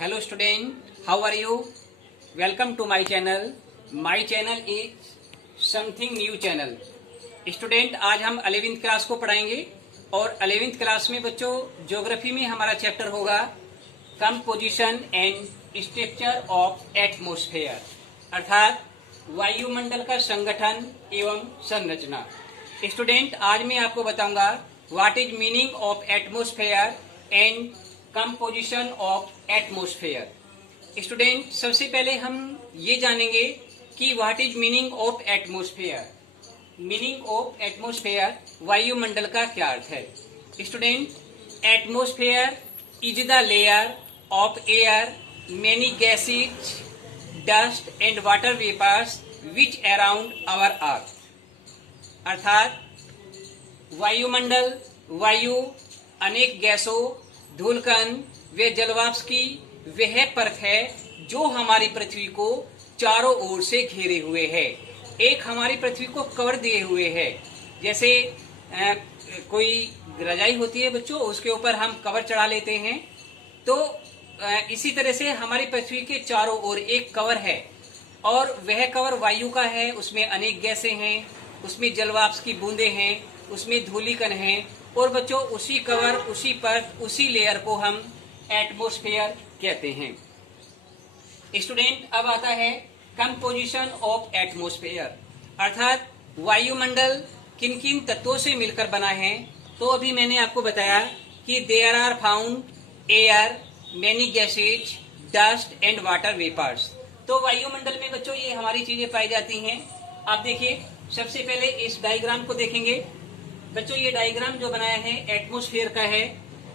Hello student, how are you? Welcome to my channel. My channel is something new channel. Student आज हम 11th class को पढ़ाएंगे और 11th class में बच्चों ज्योग्राफी में हमारा चैप्टर होगा composition and structure of atmosphere, अर्थात वायुमंडल का संगठन एवं संरचना। स्टूडेंट आज मैं आपको बताऊंगा what is meaning of atmosphere and composition of atmosphere. Student सबसे पहले हम ये जानेंगे कि what is meaning of atmosphere. Meaning of atmosphere, वायुमंडल का क्या अर्थ है। Student, atmosphere is the layer of air, many gases, dust and water vapours which around our earth. अर्थात वायुमंडल वायु, अनेक गैसों, धूलकण व जलवाष्प की वह परत है जो हमारी पृथ्वी को चारों ओर से घेरे हुए है, एक हमारी पृथ्वी को कवर दिए हुए है। जैसे कोई रजाई होती है बच्चों, उसके ऊपर हम कवर चढ़ा लेते हैं, तो इसी तरह से हमारी पृथ्वी के चारों ओर एक कवर है और वह कवर वायु का है। उसमें अनेक गैसें हैं, उसमें जलवाष्प की बूंदें हैं, उसमें धूलिकण हैं और बच्चों उसी कवर, उसी परत, उसी लेयर को हम एटमॉस्फेयर कहते हैं। स्टूडेंट, अब आता है कंपोजिशन ऑफ एटमॉस्फेयर, अर्थात वायुमंडल किन किन तत्वों से मिलकर बना है। तो अभी मैंने आपको बताया कि there are found air, many gases, dust and water vapours. तो वायुमंडल में बच्चों ये हमारी चीजें पाई जाती हैं। आप देखिए, सबसे पहले इस डायग्राम को देखेंगे बच्चों। ये डायग्राम जो बनाया है एटमॉस्फेयर का है।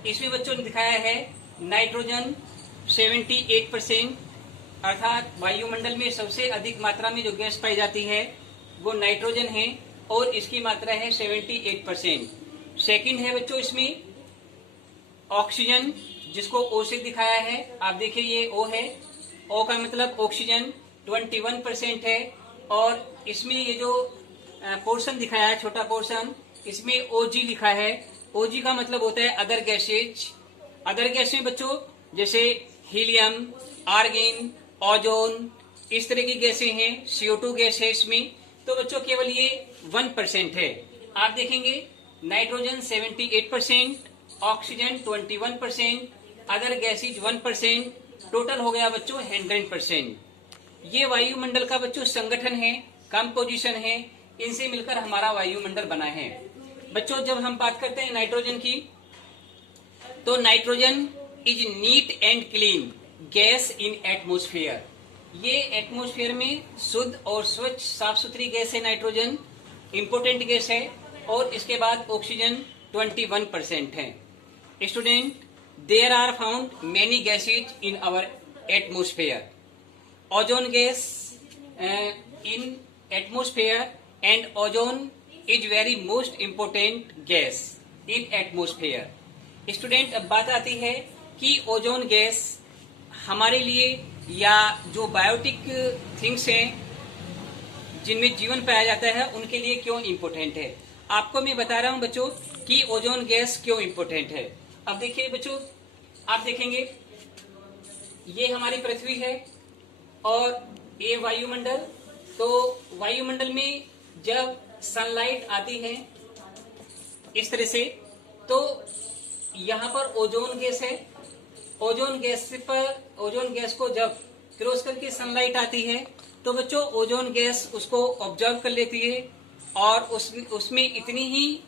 इसमें बच्चों ने दिखाया है नाइट्रोजन 78%, अर्थात वायुमंडल में सबसे अधिक मात्रा में जो गैस पाई जाती है वो नाइट्रोजन है और इसकी मात्रा है 78%। सेकंड है बच्चों इसमें ऑक्सीजन, जिसको ओ से दिखाया है। आप देखिए ये ओ है, ओ का मतलब ऑक्सीजन 21% है और इसमें ये जो पोर्शन दिखाया है, छोटा पोर्शन, इसमें ओजी लिखा है। ओजी का मतलब होता है अदर गैसेज। अदर गैस में बच्चों जैसे हीलियम, आर्गन, ओजोन, इस तरह की गैसें हैं। CO2 गैस है इसमें। तो बच्चों केवल ये 1% है। आप देखेंगे nitrogen 78%, oxygen 21%, other gases 1%, total हो गया बच्चों 100%। ये वायुमंडल का बच्चों संगठन है, कंपोजिशन है, इनसे मिलकर हमारा वायुमंडल बना है। बच्चों जब हम बात करते हैं नाइट्रोजन की, तो nitrogen is neat and clean gas in atmosphere. ये एटमॉस्फेयर में शुद्ध और स्वच्छ साफ सुथरी गैस है। नाइट्रोजन इंपोर्टेंट गैस है और इसके बाद ऑक्सीजन 21% है। Student, there are found many gases in our atmosphere. Ozone gas in atmosphere and ozone is very most important gas in atmosphere. Student, अब बात आती है कि ओजोन गैस हमारे लिए या जो बायोटिक थिंग्स हैं जिनमें जीवन पाया जाता है उनके लिए क्यों इम्पोर्टेंट है। आपको मैं बता रहा हूं बच्चों कि ओजोन गैस क्यों इम्पोर्टेंट है। अब देखिए बच्चों, आप देखेंगे ये हमारी पृथ्वी है और ये वायुमंडल। तो वायुमंडल में जब सनलाइट आती है इस तरह से, तो यहाँ पर ओजोन गैस है। ओजोन गैस को जब क्रॉस करके सनलाइट आती है तो बच्चों ओजोन गैस उसको ऑब्जर्व कर लेती है और उसमें इतनी ही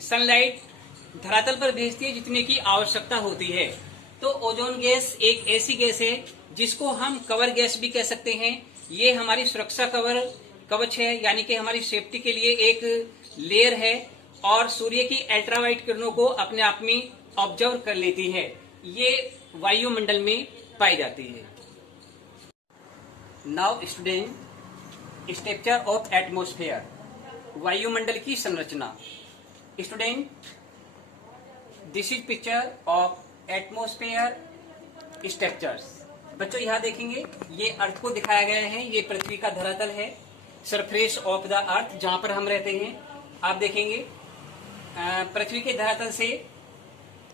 सनलाइट धरातल पर भेजती है जितने की आवश्यकता होती है। तो ओजोन गैस एक ऐसी गैस है जिसको हम कवर गैस भी कह सकते हैं। ये हमारी सुरक्षा कवच है, यानी कि हमारी सेफ्टी के लिए एक लेयर है और सूर्य की अल्ट्रावायलेट किरणों को अपने आप में ऑब्जर्व कर लेती है। ये वायुमंडल में पाई जाती है। Now student, structure of atmosphere, वायुमंडल की संरचना। Student, this is picture of atmosphere structures. बच्चों यहाँ देखेंगे ये अर्थ को दिखाया गया है। ये पृथ्वी का धरातल है, सरफेस ऑफ द अर्थ, जहां पर हम रहते हैं। आप देखेंगे पृथ्वी के धरातल से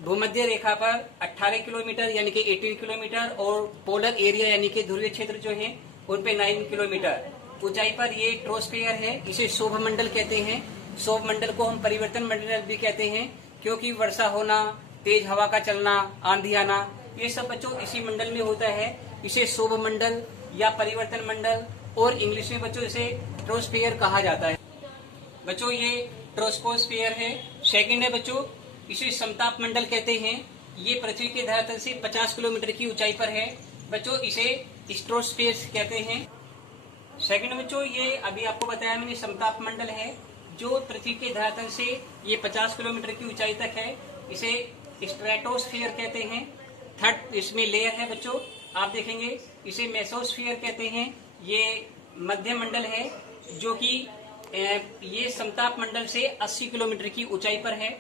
भूमध्य रेखा पर 18 किलोमीटर यानी कि 18 किलोमीटर और पोलर एरिया यानी कि ध्रुवीय क्षेत्र जो है उन पे 9 किलोमीटर ऊंचाई पर ये ट्रोस्फियर है। इसे शोभ मंडल कहते हैं। शोभ मंडल को हम परिवर्तन मंडल भी कहते हैं, क्योंकि वर्षा होना, तेज हवा का चलना, आंधी आना, ये सब बच्चों इसी मंडल में होता है। इसे शोभ मंडल या परिवर्तन मंडल और इंग्लिश में बच्चों इसे ट्रोस्फियर कहा जाता है। बच्चों ये ट्रोस्फोस्फियर है। सेकंड है बच्चों, इसे समताप मंडल कहते हैं। ये पृथ्वी के धरातल से 50 किलोमीटर की ऊंचाई पर है। बच्चों इसे स्ट्रोस्फियर कहते हैं। सेकंड बच्चों, ये अभी आपको बताया मैंने समताप मंडल है जो पृथ्वी के धरातल से ये 50 किलोमीटर की ऊंचाई तक है। इसे स्ट्रेटोस्फियर कहते हैं। थर्ड इसमें लेयर है बच्चों, आप देखेंगे इसे मेसोस्फियर कहते हैं। ये मध्य मंडल है जो कि ये समताप मंडल से 80 किलोमीटर की ऊंचाई पर है।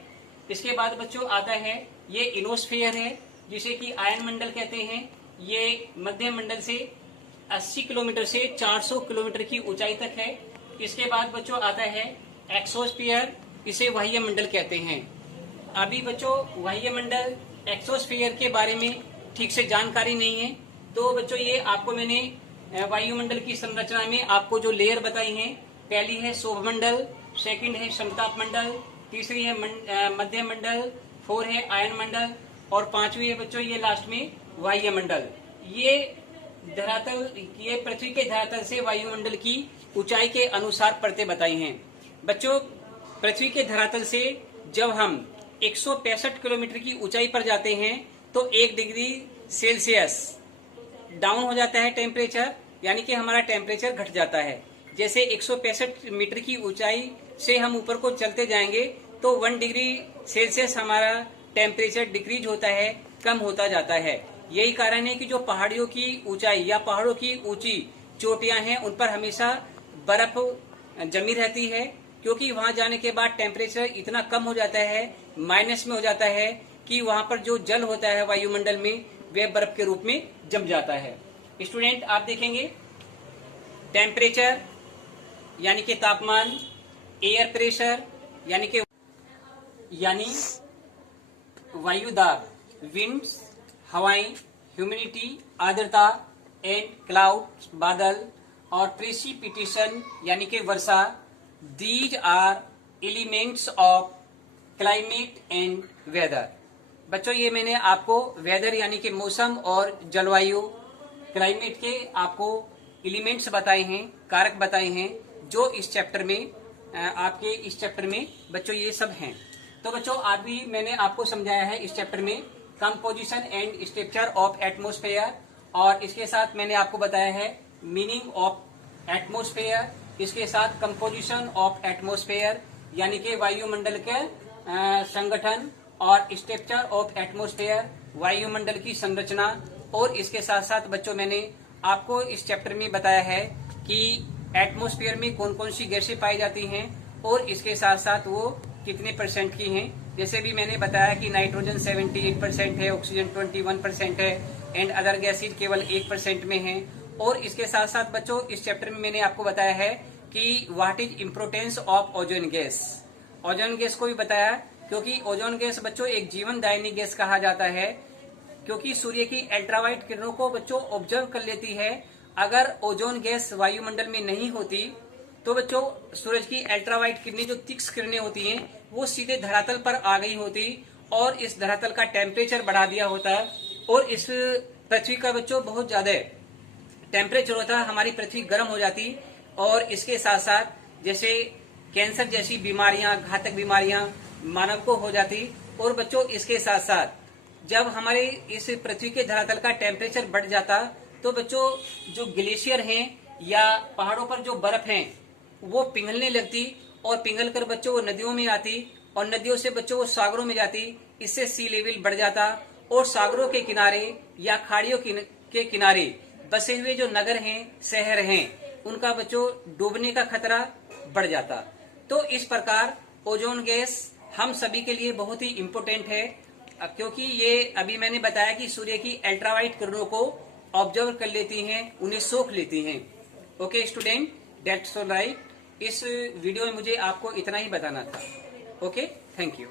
इसके बाद बच्चों आता है ये इनोस्फियर है जिसे कि आयन मंडल कहते हैं। ये मध्य मंडल से 80 किलोमीटर से 400 किलोमीटर की ऊंचाई तक है। इसके बाद बच्चों आता है एक्सोस्फियर, इसे बाह्य मंडल कहते हैं। अभी बच्चों बाह्य मंडल एक्सोस्फियर के बारे में ठीक से जानकारी नहीं है, तो बच्चों ये आपको मैंने वायुमंडल की संरचना में आपको जो लेयर बताई है, पहली है शोभ मंडल, सेकंड है समताप मंडल, तीसरी है मध्य मंडल, 4 है आयन मंडल और 5वीं है बच्चों ये लास्ट में वाह्य मंडल। ये धरातल, ये पृथ्वी के धरातल से वायुमंडल की ऊंचाई के अनुसार परतें बताई हैं। बच्चों पृथ्वी के धरातल से जब हम 165 किलोमीटर की ऊंचाई पर जाते हैं तो 1 डिग्री सेल्सियस डाउन हो जाता है टेम्परेचर, यानी कि हमारा टेम्परेचर घट जाता है। जैसे 165 मीटर की ऊंचाई से हम ऊपर को चलते जाएंगे तो 1 डिग्री सेल्सियस हमारा टेम्परेचर डिक्रीज होता है, कम होता जाता है। यही कारण है कि जो पहाड़ियों की ऊंचाई या पहाड़ों की ऊंची चोटियां हैं उन पर हमेशा बर्फ जमी रहती है, क्योंकि वहां जाने के बाद टेम्परेचर इतना कम हो जाता है, माइनस में हो जाता है कि वहां पर जो जल होता है वायुमंडल में वह बर्फ के रूप में जम जाता है। स्टूडेंट आप देखेंगे टेम्परेचर यानी कि तापमान, एयर प्रेशर यानी वायुदाब, विंड्स हवाएं, ह्यूमिडिटी आर्द्रता, एंड क्लाउड बादल और प्रेसिपिटेशन यानी कि वर्षा, these are elements of climate and weather. बच्चों ये मैंने आपको वेदर यानी कि मौसम और जलवायु, क्लाइमेट के आपको एलिमेंट्स बताए हैं, कारक बताए हैं, जो इस चैप्टर में आपके इस चैप्टर में बच्चों ये सब हैं। तो बच्चों अभी मैंने आपको समझाया है इस चैप्टर में composition and structure of atmosphere, और इसके साथ मैंने आपको बताया है मीनिंग ऑफ एटमॉस्फेयर, इसके साथ कंपोजिशन ऑफ एटमॉस्फेयर यानी कि वायुमंडल के संगठन, और स्ट्रक्चर ऑफ एटमॉस्फेयर वायुमंडल की संरचना, और इसके साथ साथ बच्चों मैंने आपको इस चैप्टर में बताया है कि एटमॉस्फेयर में कौन कौन सी गैसें पाई जाती हैं और इसके साथ साथ वो कितने % की हैं। जैसे भी मैंने बताया कि नाइट्रोजन 78% है, ऑक्सीजन 21% है एंड अदर गैसेज केवल 1% में है। और इसके साथ साथ बच्चों इस चैप्टर में मैंने आपको बताया है कि what is importance of ozone gas. Ozone gas को भी बताया, क्योंकि ओजोन गैस बच्चों एक जीवनदायिनी गैस कहा जाता है, क्योंकि सूर्य की अल्ट्रावायलेट किरणों को बच्चों ऑब्जर्व कर लेती है। अगर ओजोन गैस वायुमंडल में नहीं होती तो बच्चों सूरज की अल्ट्रावायलेट किरणें जो तीक्ष्ण किरणें होती हैं वो सीधे धरातल पर आ गई होती और इस धरातल का टेम्परेचर बढ़ा दिया होता, और इस पृथ्वी का बच्चों बहुत ज्यादा टेम्परेचर होता, हमारी पृथ्वी गर्म हो जाती। और इसके साथ साथ जैसे कैंसर जैसी बीमारियां, घातक बीमारियां मानव को हो जाती। और बच्चों इसके साथ साथ जब हमारे इस पृथ्वी के धरातल का टेम्परेचर बढ़ जाता तो बच्चों जो ग्लेशियर हैं या पहाड़ों पर जो बर्फ हैं वो पिघलने लगती, और पिघल कर बच्चों वो नदियों में आती, और नदियों से बच्चों वो सागरों में जाती। इससे सी लेवल बढ़ जाता, और सागरों के किनारे या खाड़ियों के किनारे बसे हुए जो नगर हैं, शहर हैं, उनका बच्चों डूबने का खतरा बढ़ जाता। तो इस प्रकार ओजोन गैस हम सभी के लिए बहुत ही इम्पोर्टेंट है, क्योंकि ये अभी मैंने बताया कि सूर्य की अल्ट्रावायलेट किरणों को ऑब्जर्व कर लेती हैं, उन्हें सोख लेती हैं। Okay student, that's all right. इस वीडियो में मुझे आपको इतना ही बताना था। Okay, thank you.